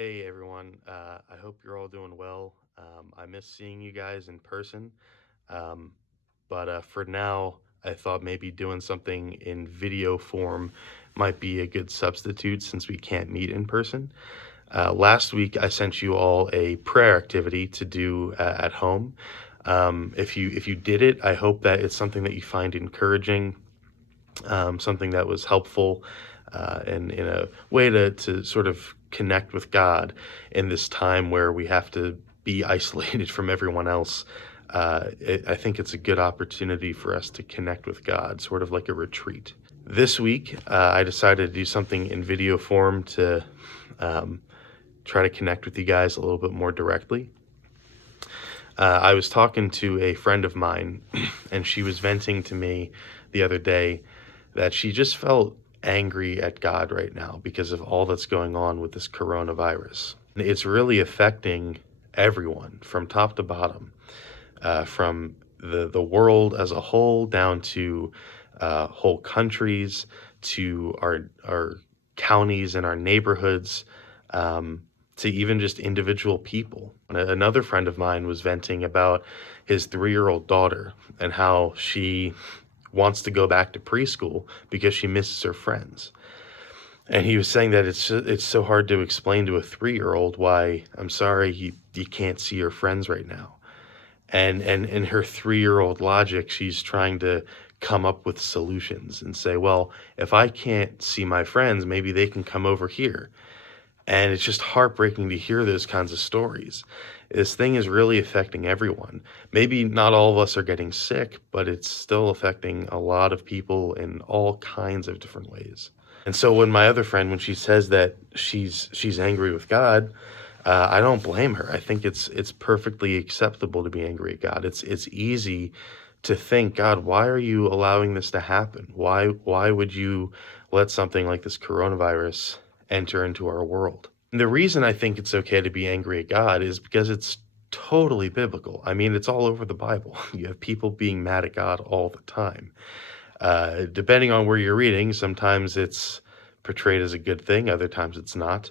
Hey everyone, I hope you're all doing well. I miss seeing you guys in person, um, but for now, I thought maybe doing something in video form might be a good substitute since we can't meet in person. Last week, I sent you all a prayer activity to do at home. If you did it, I hope that it's something that you find encouraging, something that was helpful, and in a way to sort of connect with God in this time where we have to be isolated from everyone else. I think it's a good opportunity for us to connect with God, sort of like a retreat. This week, I decided to do something in video form to um, try to connect with you guys a little bit more directly. I was talking to a friend of mine, and she was venting to me the other day that she just felt angry at God right now because of all that's going on with this coronavirus. It's really affecting everyone from top to bottom, from the world as a whole down to whole countries, to our counties and our neighborhoods, to even just individual people. Another friend of mine was venting about his 3-year-old daughter and how she wants to go back to preschool because she misses her friends. And he was saying that it's so hard to explain to a 3-year-old why, I'm sorry, you can't see your friends right now. And in her 3-year-old logic, she's trying to come up with solutions and say, well, if I can't see my friends, maybe they can come over here. And it's just heartbreaking to hear those kinds of stories. This thing is really affecting everyone. Maybe not all of us are getting sick, but it's still affecting a lot of people in all kinds of different ways. And so when my other friend, when she says that she's angry with God, I don't blame her. I think it's perfectly acceptable to be angry at God. It's easy to think, God, why are you allowing this to happen? Why would you let something like this coronavirus enter into our world? And the reason I think it's okay to be angry at God is because it's totally biblical. I mean, it's all over the Bible. You have people being mad at God all the time. Depending on where you're reading, sometimes it's portrayed as a good thing, other times it's not.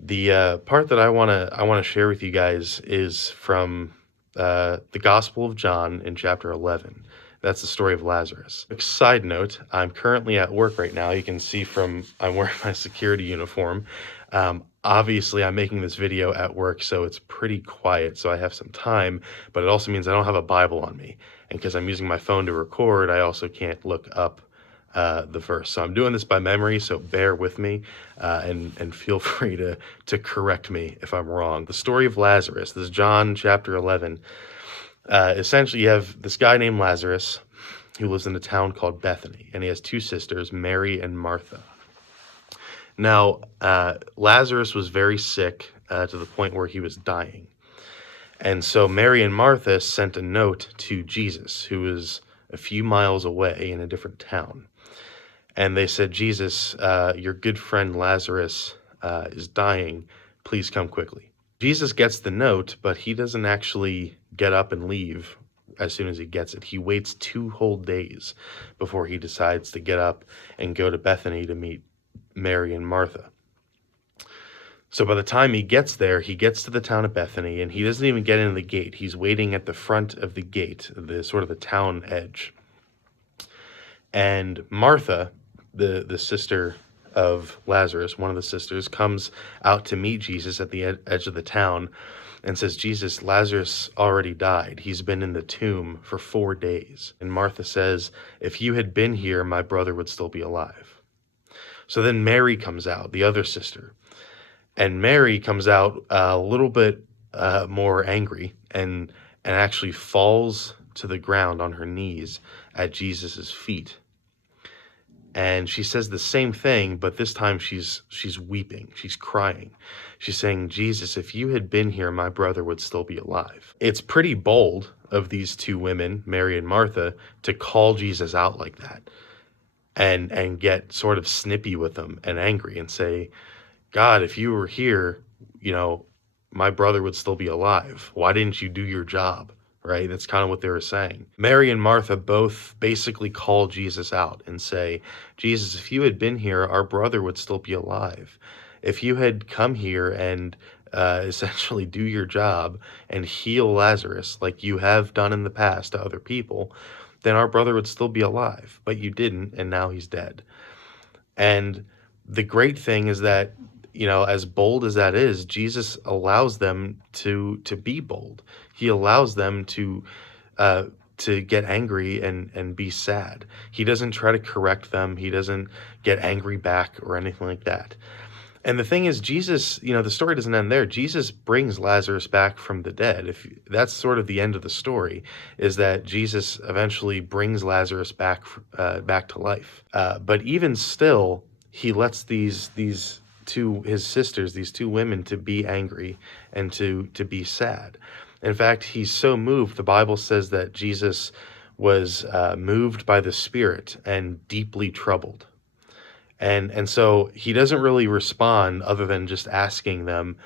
The part that I wanna share with you guys is from the Gospel of John in chapter 11. That's the story of Lazarus. Side note, I'm currently at work right now. You can see from I'm wearing my security uniform. Obviously, I'm making this video at work, so it's pretty quiet, so I have some time, but it also means I don't have a Bible on me. And because I'm using my phone to record, I also can't look up the verse. So I'm doing this by memory, so bear with me, and feel free to correct me if I'm wrong. The story of Lazarus, this is John chapter 11. Essentially, you have this guy named Lazarus who lives in a town called Bethany, and he has two sisters, Mary and Martha. Now, Lazarus was very sick to the point where he was dying. And so Mary and Martha sent a note to Jesus, who was a few miles away in a different town. And they said, Jesus, your good friend Lazarus is dying. Please come quickly. Jesus gets the note, but he doesn't actually get up and leave as soon as he gets it. He waits 2 whole days before he decides to get up and go to Bethany to meet Mary and Martha. So by the time he gets there, he gets to the town of Bethany, and he doesn't even get into the gate. He's waiting at the front of the gate, the sort of the town edge. And Martha, the sister of Lazarus, one of the sisters, comes out to meet Jesus at the edge of the town and says, Jesus, Lazarus already died. He's been in the tomb for 4 days. And Martha says, if you had been here, my brother would still be alive. So then Mary comes out, the other sister. And Mary comes out a little bit more angry and actually falls to the ground on her knees at Jesus's feet. And she says the same thing, but this time she's weeping, she's crying. She's saying, Jesus, if you had been here, my brother would still be alive. It's pretty bold of these two women, Mary and Martha, to call Jesus out like that and get sort of snippy with him and angry and say, God, if you were here, my brother would still be alive. Why didn't you do your job? Right? That's kind of what they were saying. Mary and Martha both basically call Jesus out and say, Jesus, if you had been here, our brother would still be alive. If you had come here and essentially do your job and heal Lazarus like you have done in the past to other people, then our brother would still be alive. But you didn't, and now he's dead. And the great thing is that, as bold as that is, Jesus allows them to be bold. He allows them uh, to get angry and be sad. He doesn't try to correct them. He doesn't get angry back or anything like that. And the thing is, Jesus, the story doesn't end there. Jesus brings Lazarus back from the dead. If that's sort of the end of the story, is that Jesus eventually brings Lazarus back to life. But even still, he lets these his sisters, these two women, to be angry and to be sad. In fact, he's so moved. The Bible says that Jesus was moved by the Spirit and deeply troubled. And so he doesn't really respond other than just asking them,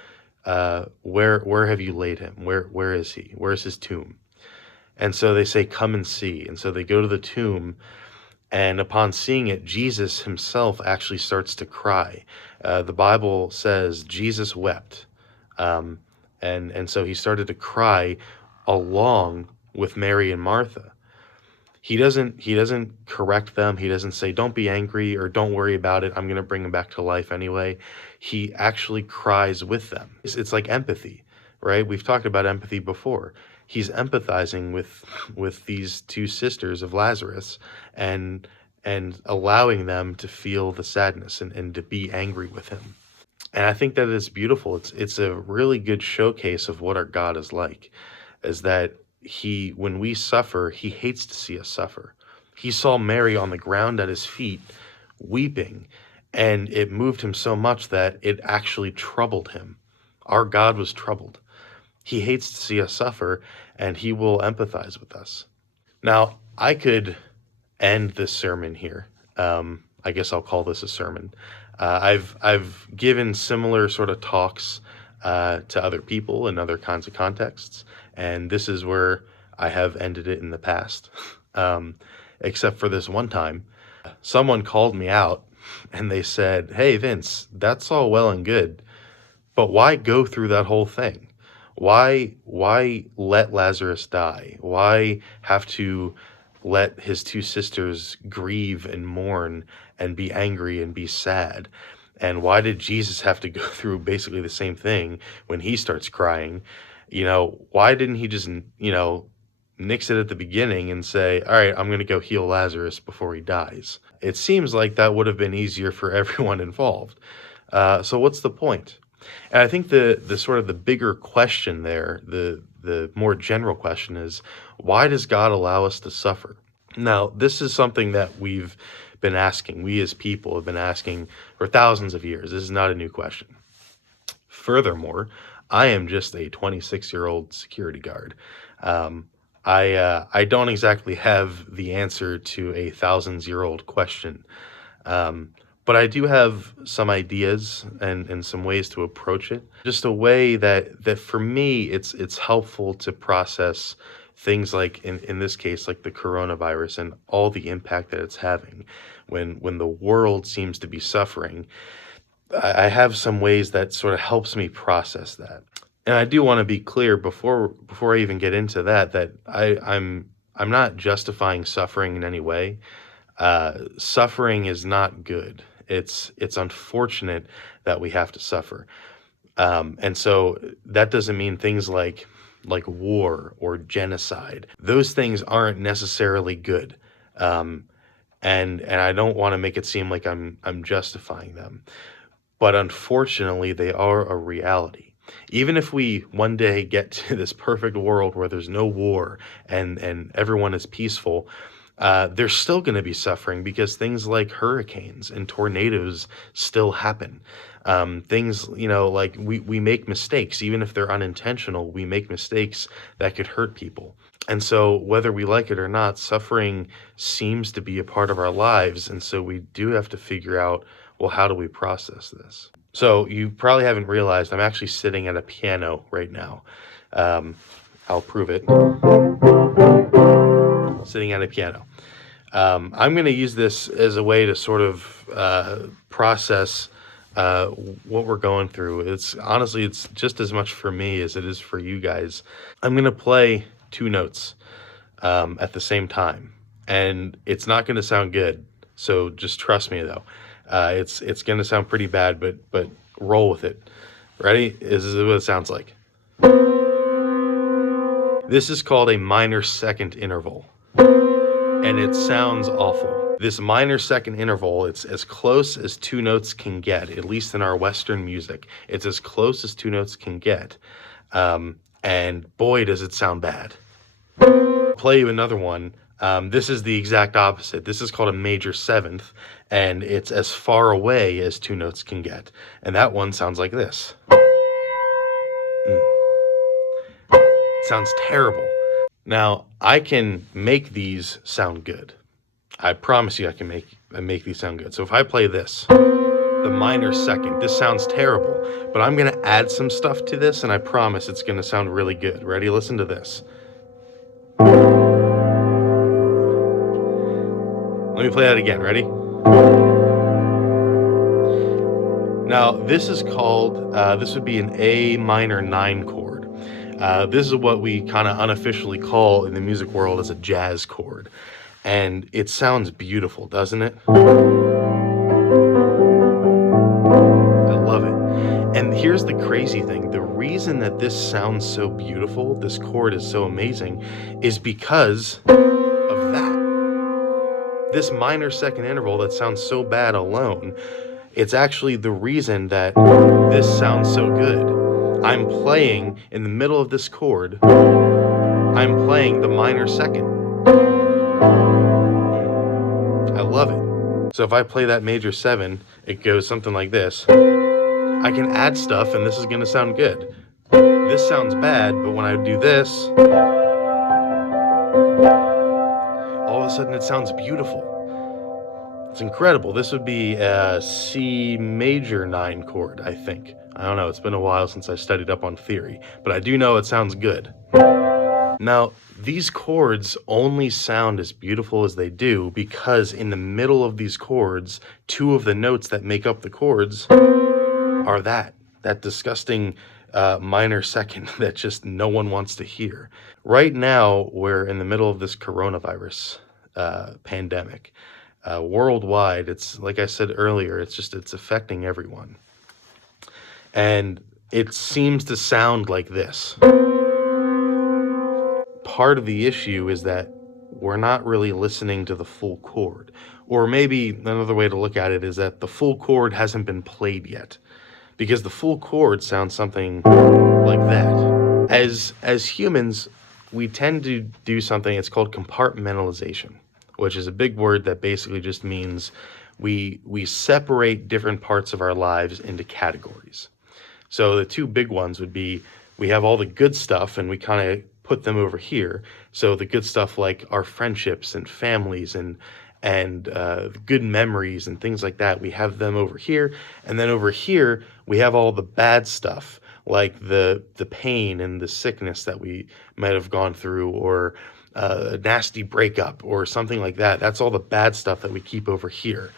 where have you laid him? Where is he? Where's his tomb? And so they say, come and see. And so they go to the tomb, and upon seeing it, Jesus himself actually starts to cry. The Bible says Jesus wept. And so he started to cry along with Mary and Martha. He doesn't correct them. He doesn't say, don't be angry or don't worry about it. I'm going to bring him back to life anyway. He actually cries with them. It's like empathy, right? We've talked about empathy before. He's empathizing with these two sisters of Lazarus and allowing them to feel the sadness and to be angry with him. And I think that is beautiful. It's a really good showcase of what our God is like, is that when we suffer, he hates to see us suffer. He saw Mary on the ground at his feet weeping, and it moved him so much that it actually troubled him. Our God was troubled. He hates to see us suffer, and he will empathize with us. Now, I could end this sermon here. I guess I'll call this a sermon. I've given similar sort of talks to other people in other kinds of contexts, and this is where I have ended it in the past, except for this one time. Someone called me out, and they said, hey, Vince, that's all well and good, but why go through that whole thing? Why let Lazarus die? Why have to let his two sisters grieve and mourn and be angry and be sad? And why did Jesus have to go through basically the same thing when he starts crying? Why didn't he just, nix it at the beginning and say, all right, I'm going to go heal Lazarus before he dies? It seems like that would have been easier for everyone involved. So what's the point? And I think the sort of the bigger question there, the more general question is, why does God allow us to suffer? Now, this is something that we've been asking. We as people have been asking for thousands of years. This is not a new question. Furthermore, I am just a 26-year-old security guard. I don't exactly have the answer to a thousands-year-old question. But I do have some ideas and some ways to approach it. Just a way that for me, it's helpful to process things like, in this case, like the coronavirus and all the impact that it's having. When the world seems to be suffering, I have some ways that sort of helps me process that. And I do want to be clear before I even get into that I'm not justifying suffering in any way. Suffering is not good. It's unfortunate that we have to suffer. And so that doesn't mean things like war or genocide. Those things aren't necessarily good. And I don't want to make it seem like I'm justifying them. But unfortunately, they are a reality. Even if we one day get to this perfect world where there's no war and everyone is peaceful, there's still going to be suffering because things like hurricanes and tornadoes still happen. Things, like we make mistakes. Even if they're unintentional, we make mistakes that could hurt people. And so whether we like it or not, suffering seems to be a part of our lives. And so we do have to figure out, well, how do we process this? So you probably haven't realized I'm actually sitting at a piano right now. I'll prove it. Sitting at a piano. I'm going to use this as a way to sort of process what we're going through. It's honestly, it's just as much for me as it is for you guys. I'm gonna play two notes at the same time, and it's not gonna sound good. So just trust me, though. It's gonna sound pretty bad, but roll with it. Ready? This is what it sounds like. This is called a minor second interval, and it sounds awful. This minor second interval, it's as close as two notes can get, at least in our Western music. It's as close as two notes can get. And boy, does it sound bad. Play you another one. This is the exact opposite. This is called a major seventh, and it's as far away as two notes can get. And that one sounds like this. It sounds terrible. Now, I can make these sound good. I promise you I can make these sound good. So if I play this, the minor second, this sounds terrible, but I'm gonna add some stuff to this, and I promise it's gonna sound really good. Ready? Listen to this. Let me play that again. Ready? Now, this is called, this would be an A minor 9 chord. This is what we kind of unofficially call in the music world as a jazz chord. And it sounds beautiful, doesn't it? I love it. And here's the crazy thing. The reason that this sounds so beautiful, this chord is so amazing, is because of that. This minor second interval that sounds so bad alone, it's actually the reason that this sounds so good. I'm playing in the middle of this chord, I'm playing the minor second. I love it. So if I play that major 7, it goes something like this. I can add stuff and this is gonna sound good. This sounds bad, but when I do this, all of a sudden it sounds beautiful. It's incredible. This would be a C major 9 chord, I think. I don't know, it's been a while since I studied up on theory, but I do know it sounds good. Now, these chords only sound as beautiful as they do because in the middle of these chords, two of the notes that make up the chords are that disgusting minor second that just no one wants to hear. Right now, we're in the middle of this coronavirus pandemic. Worldwide, it's like I said earlier, it's affecting everyone. And it seems to sound like this. Part of the issue is that we're not really listening to the full chord. Or maybe another way to look at it is that the full chord hasn't been played yet. Because the full chord sounds something like that. As humans, we tend to do something, it's called compartmentalization, which is a big word that basically just means we separate different parts of our lives into categories. So the two big ones would be, we have all the good stuff and we kind of put them over here. So the good stuff like our friendships and families and good memories and things like that, we have them over here. And then over here, we have all the bad stuff, like the pain and the sickness that we might have gone through, or a nasty breakup or something like that. That's all the bad stuff that we keep over here.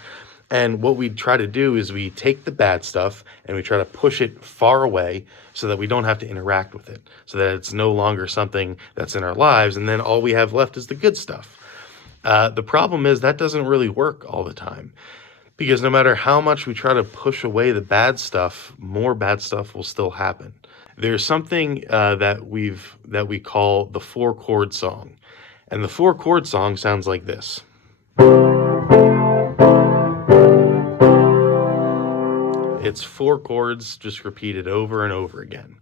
And what we try to do is we take the bad stuff and we try to push it far away so that we don't have to interact with it, so that it's no longer something that's in our lives, and then all we have left is the good stuff. The problem is that doesn't really work all the time, because no matter how much we try to push away the bad stuff, more bad stuff will still happen. There's something that we call the 4-chord song, and the 4-chord song sounds like this. It's 4 chords just repeated over and over again.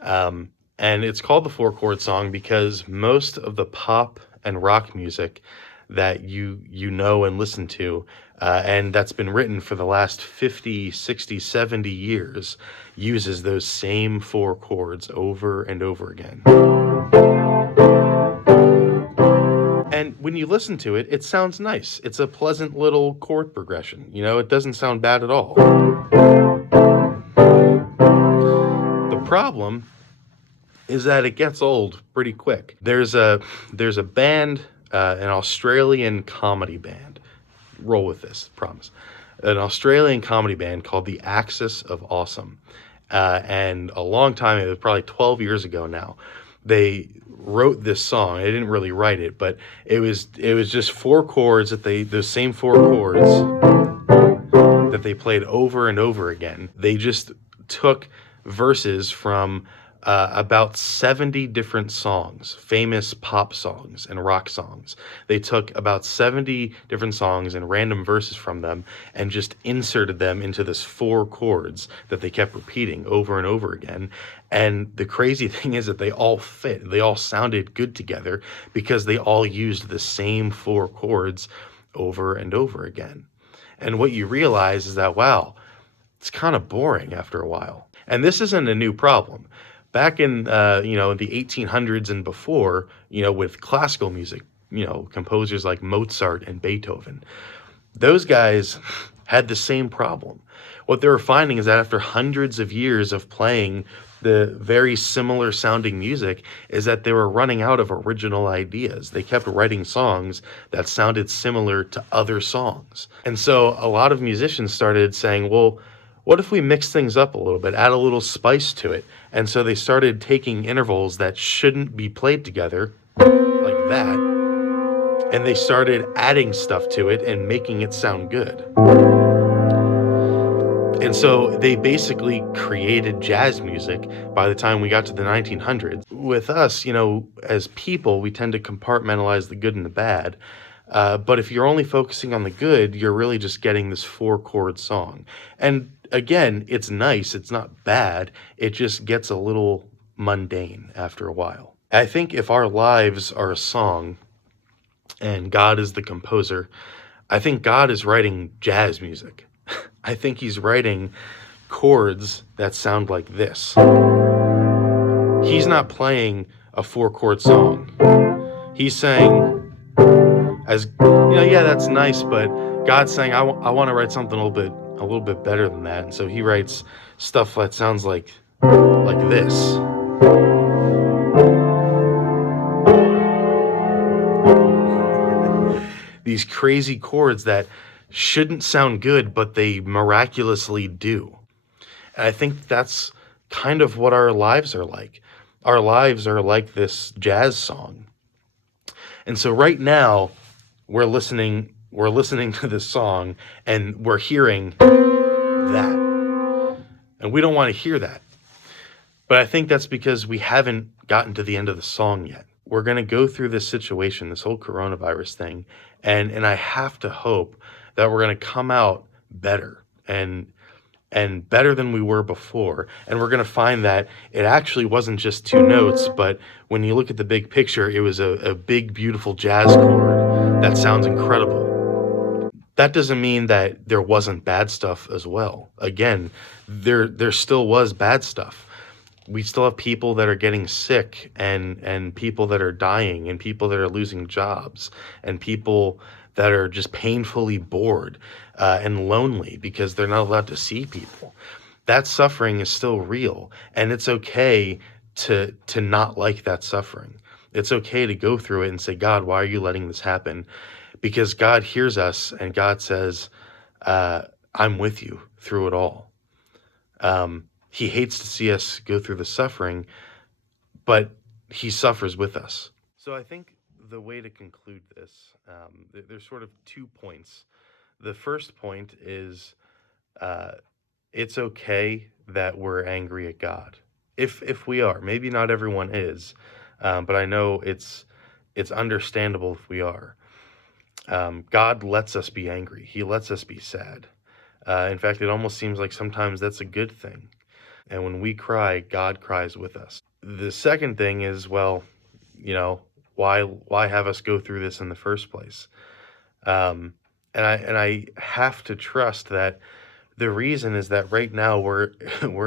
And it's called the 4-chord song because most of the pop and rock music that you know and listen to, and that's been written for the last 50, 60, 70 years, uses those same 4 chords over and over again. And when you listen to it, it sounds nice. It's a pleasant little chord progression. You know, it doesn't sound bad at all. The problem is that it gets old pretty quick. There's a band, an Australian comedy band. Roll with this, promise. an Australian comedy band called the Axis of Awesome. And a long time, it was probably 12 years ago now, they wrote this song. They didn't really write it, but it was just four chords that those same four chords that they played over and over again. They just took verses from about 70 different songs, famous pop songs and rock songs. They took about 70 different songs and random verses from them and just inserted them into this four chords that they kept repeating over and over again. And the crazy thing is that they all fit. They all sounded good together because they all used the same four chords over and over again. And what you realize is that, wow, it's kind of boring after a while. And this isn't a new problem. Back in, the 1800s and before, with classical music, composers like Mozart and Beethoven, those guys had the same problem. What they were finding is that after hundreds of years of playing the very similar sounding music, is that they were running out of original ideas. They kept writing songs that sounded similar to other songs. And so a lot of musicians started saying, well, what if we mix things up a little bit, add a little spice to it? And so they started taking intervals that shouldn't be played together, like that, and they started adding stuff to it and making it sound good. And so they basically created jazz music by the time we got to the 1900s. With us, as people, we tend to compartmentalize the good and the bad. But if you're only focusing on the good, you're really just getting this four-chord song. And again, it's nice. It's not bad. It just gets a little mundane after a while. I think if our lives are a song and God is the composer, I think God is writing jazz music. I think he's writing chords that sound like this. He's not playing a four-chord song. He's saying, yeah, that's nice, but God's saying, I want to write something a little bit better than that. And so he writes stuff that sounds like this. These crazy chords that shouldn't sound good, but they miraculously do. And I think that's kind of what our lives are like. Our lives are like this jazz song. And so right now, we're listening to this song and we're hearing that. And we don't want to hear that. But I think that's because we haven't gotten to the end of the song yet. We're going to go through this situation, this whole coronavirus thing, and I have to hope that we're going to come out better and better than we were before. And we're going to find that it actually wasn't just two notes, but when you look at the big picture, it was a big, beautiful jazz chord that sounds incredible. That doesn't mean that there wasn't bad stuff as well. Again, there still was bad stuff. We still have people that are getting sick and people that are dying and people that are losing jobs and people that are just painfully bored and lonely because they're not allowed to see people. That suffering is still real, and it's okay to not like that suffering. It's okay to go through it and say, God, why are you letting this happen? Because God hears us and God says, I'm with you through it all. He hates to see us go through the suffering, but he suffers with us. So I think the way to conclude this, there's sort of 2 points. The first point is it's okay that we're angry at God. If we are, maybe not everyone is, but I know it's understandable if we are. God lets us be angry. He lets us be sad. In fact, it almost seems like sometimes that's a good thing. And when we cry, God cries with us. The second thing is, well, why have us go through this in the first place? And I have to trust that the reason is that right now we're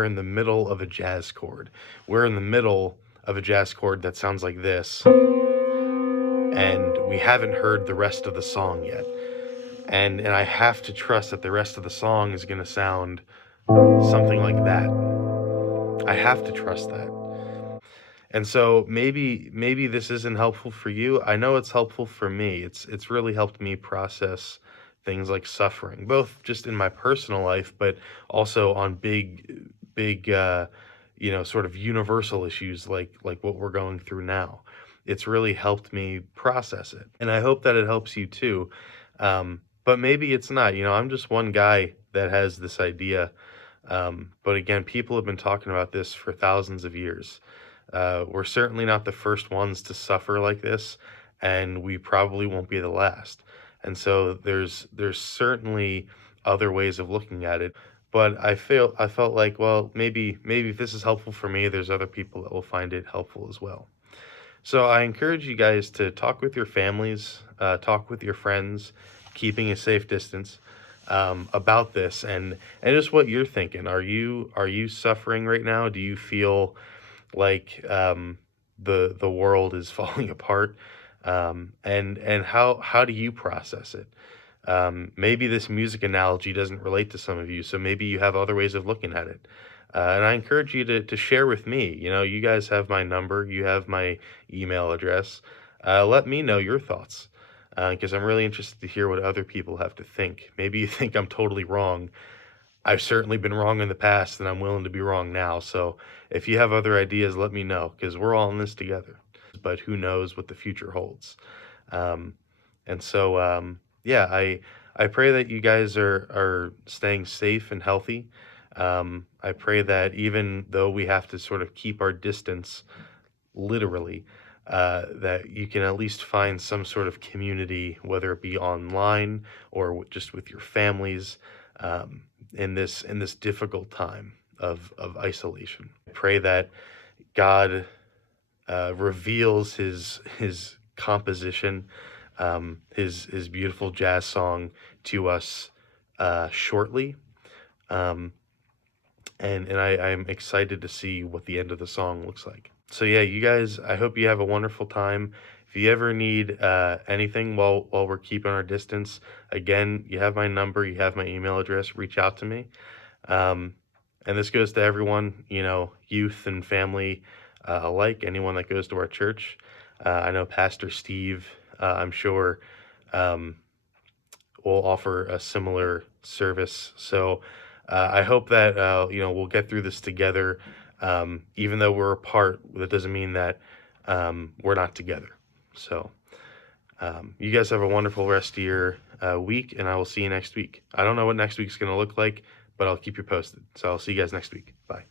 in the middle of a jazz chord. We're in the middle of a jazz chord that sounds like this, and we haven't heard the rest of the song yet. And I have to trust that the rest of the song is going to sound something like that. I have to trust that. And so maybe this isn't helpful for you. I know it's helpful for me. It's really helped me process things like suffering, both just in my personal life, but also on big, sort of universal issues like what we're going through now. It's really helped me process it, and I hope that it helps you too. But maybe it's not. I'm just one guy that has this idea. But again, people have been talking about this for thousands of years. We're certainly not the first ones to suffer like this, and we probably won't be the last. And so there's certainly other ways of looking at it. But I felt like, well, maybe if this is helpful for me, there's other people that will find it helpful as well. So I encourage you guys to talk with your families, talk with your friends, keeping a safe distance, about this, and just what you're thinking. Are you suffering right now? Do you feel like the world is falling apart? And how do you process it? Maybe this music analogy doesn't relate to some of you, so maybe you have other ways of looking at it. And I encourage you to share with me. You guys have my number, you have my email address. Let me know your thoughts, because I'm really interested to hear what other people have to think. Maybe you think I'm totally wrong. I've certainly been wrong in the past, and I'm willing to be wrong now. So if you have other ideas, let me know, because we're all in this together. But who knows what the future holds? Um, and so, yeah, I pray that you guys are staying safe and healthy. I pray that even though we have to sort of keep our distance, literally, that you can at least find some sort of community, whether it be online or just with your families, in this difficult time of isolation. I pray that God reveals his composition, his beautiful jazz song to us shortly. Um, and I'm excited to see what the end of the song looks like. So yeah, you guys, I hope you have a wonderful time. If you ever need anything while we're keeping our distance, again, you have my number, you have my email address. Reach out to me. Um, and this goes to everyone, youth and family alike. Anyone that goes to our church. I know Pastor Steve. I'm sure. Um, will offer a similar service. So I hope that we'll get through this together. Even though we're apart, that doesn't mean that we're not together. So you guys have a wonderful rest of your week, and I will see you next week. I don't know what next week's going to look like, but I'll keep you posted. So I'll see you guys next week. Bye.